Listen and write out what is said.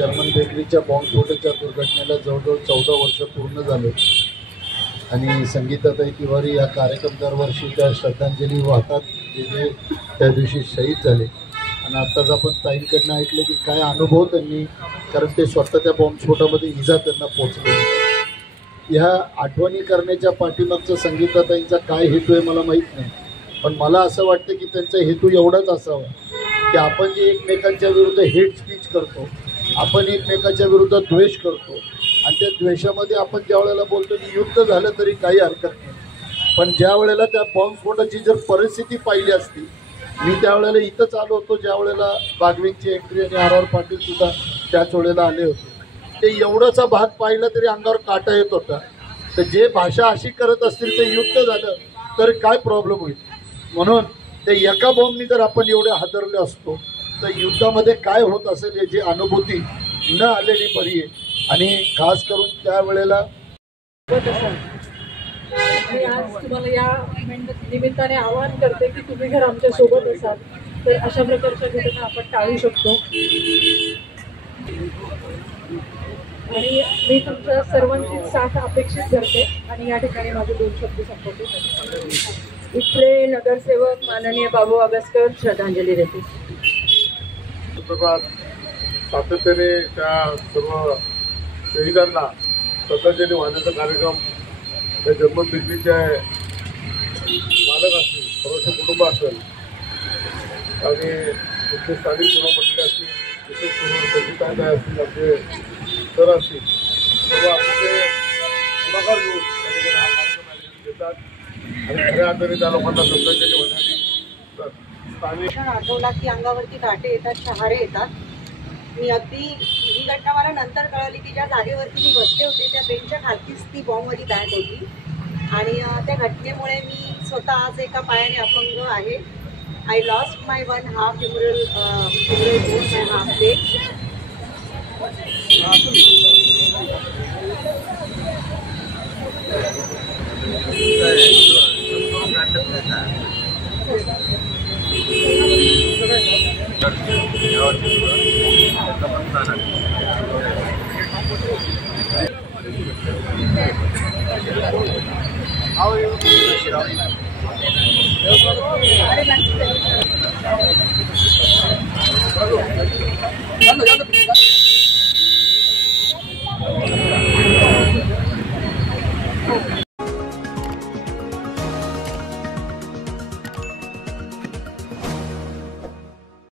German बेकरीच्या बॉम्बस्फोटाच्या दुर्घटनेला जवळजवळ 14 वर्ष पूर्ण झाले आणि संगीताताई तिवारी या कार्यक्रम दरवर्षी त्या श्रद्धांजली वाहतात जे त्या दिवशी शहीद झाले. आणि आत्ताच आपण ताईंकडनं ऐकलं की काय अनुभव त्यांनी, कारण ते स्वतः त्या बॉम्बस्फोटामध्ये इजा त्यांना पोचली. ह्या आठवणी करण्याच्या पाठीमागचा संगीताताईंचा काय हेतू आहे मला माहीत नाही, पण मला असं वाटतं की त्यांचा हेतू एवढाच असावा की आपण जे एकमेकांच्या विरुद्ध हेट स्पीच करतो, आपण एकमेकांच्या विरुद्ध द्वेष करतो आणि त्या द्वेषामध्ये आपण ज्या वेळेला बोलतो की युद्ध झालं तरी काही हरकत नाही, पण ज्या वेळेला त्या बॉम्बस्फोटाची जर परिस्थिती पाहिली असती, मी त्यावेळेला इथंच आलो होतो ज्या वेळेला बागवेंची एंट्री आणि आर पाटीलसुद्धा त्याच वेळेला आले होते, ते एवढासा भाग पाहिला तरी अंगावर काटा येत होता. तर जे भाषा अशी करत असतील ते युद्ध झालं तर काय प्रॉब्लेम होईल. म्हणून ते एका बॉम्बनी जर आपण एवढे हादरले असतो तर युद्धामध्ये काय होत असेल याची अनुभूती न आलेली बरी आहे. आणि खास करून त्यावेळेला मी आज तुम्हाला या निमित्ताने आवाहन करते की तुम्ही जर आमच्या सोबत असाल तर अशा प्रकारच्या घटना आपण टाळू शकतो. आणि मी तुमच्या सर्वांची साथ अपेक्षित करते आणि या ठिकाणी माझे 2 शब्द संपवते. इथले नगरसेवक माननीय बाबू अगस्कर श्रद्धांजली देते. सातत्याने त्या सर्व शहीदांना श्रद्धांजली वाहण्याचा कार्यक्रम त्या जर्मन बेकरीचे मालक असतील, सर्वचे कुटुंब असेल आणि तुमचे स्थानिक सेवा मंडळी असतील, विशेष करून संगीताताई असतील, आपले सर असतील, सर्व आपले पुढाकार घेऊन त्या ठिकाणी हा कार्यक्रम आयोजित घेतात आणि खऱ्या अर्थाने त्या लोकांना श्रद्धांजली वाहण्याची स्थानिक आठवला की अंगावरती काटे येतात, शहारे येतात. मी अगदी ही घटना मला नंतर कळाली की ज्या जागेवरती मी बसले होते त्या बेंचच्या खालतीच ती बॉम्बवाली बॅग होती आणि त्या घटनेमुळे मी स्वतः आज एका पायाने अपंग आहे. I lost my 1 half humeral bone, my half leg. How are you?